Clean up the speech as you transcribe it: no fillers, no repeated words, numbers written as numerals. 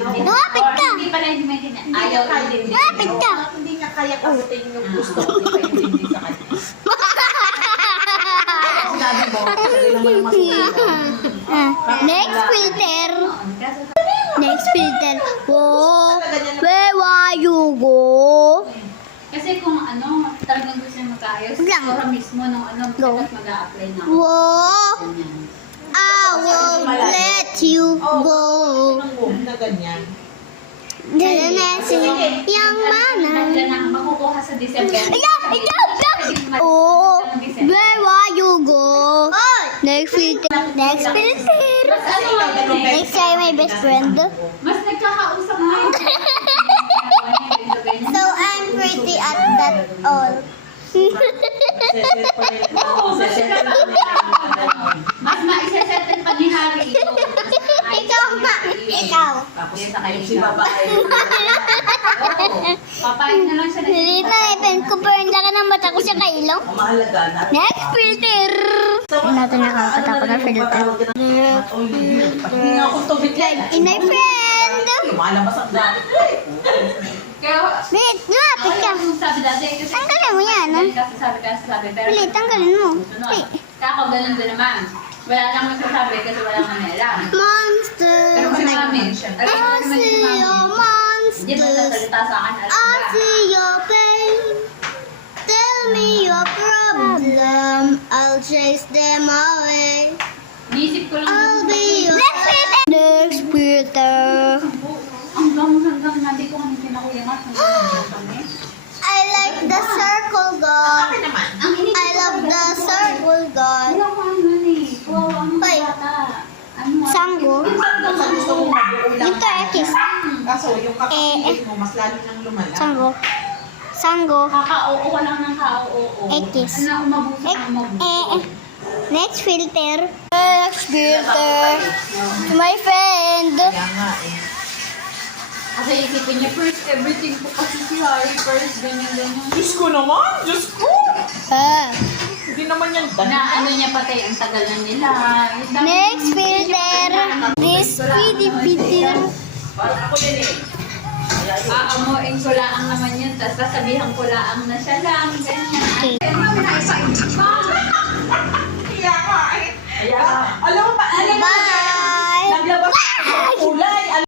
Lumapit ka. Hindi pala hindi maintindihan. Ayaw hindi. Lumapit ka. Hindi niya kaya kagutin yung gusto ko. Hindi sa kanya. Sinabi mo, sarili naman yung masusunod. Next filter. Next filter. Whoa. Where are you go? Kasi kung ano, talagang gusto niya mag-ayos, Lang. ora mismo nung ano, Go. mag-a-apply na. Whoa. Ganyan. I will let you go. Na ganyan. Yung mana. Nandiyan na makukuha sa December. Oh, where are you go? Next filter. Next filter. Mas ano, Next time my best friend. mas nagkakausap na yun. So I'm pretty at that all. Mas maisesettle pa ni Harry ito. Ikaw ma. Ikaw. Tapos si babae. Papayag na lang siya na Hindi na pen ko pero hindi ka ng mata ko sa kailong. Ang mahalaga na. Next filter. Natin nakakatakot na filter. Hindi nga akong tubig yan. In my friend. Lumalabas ang dati. Kaya, Wait, lumapit ka. ako sabi dati, kasi Tanggalin mo yan, ah. Kasasabi, pero Wait, tanggalin mo. sunod. Wait. Kaya ako ganun din naman. Wala nang magsasabi kasi wala nang alam. Monster. Pero si Mami, syempre, I alam naman see ni Mami. your Hindi mo monsters. sasalita sa akin, alam I ka. see your pain. Tell me your problem. I'll chase them away. Nisip ko lang. I'll be your next filter. Hanggang hindi ko kami pinakuyangat. I like the circle god. Akin naman. Ang init I love the circle god. Wala ko ano eh. Wow, ang Hoy. bata. Ano? Sanggo. Sa gusto mong mag-uulang. Ito, X. Kaso yung kakapigil mo, mas lalo nang lumala. Sanggo. Sanggo. Kaka-oo ka lang ng ka-oo. Ekis. Ano, umabuso ang umabuso. Next filter. Next filter. My friend. Kaya nga eh. Kasi isipin niya, first everything po kasi si Harry, first ganyan. Diyos ko naman! Diyos ko! Ah. Hindi naman yan Na ano niya pati, ang tagal na nila. Next filter. This pretty filter. Ako yan eh. Aamuin ko laang naman yun, tapos sasabihan ko laang na siya lang, ganyan. Okay. Kaya nga eh. Alam mo pa, alam mo, Bye. naglabas ng kulay.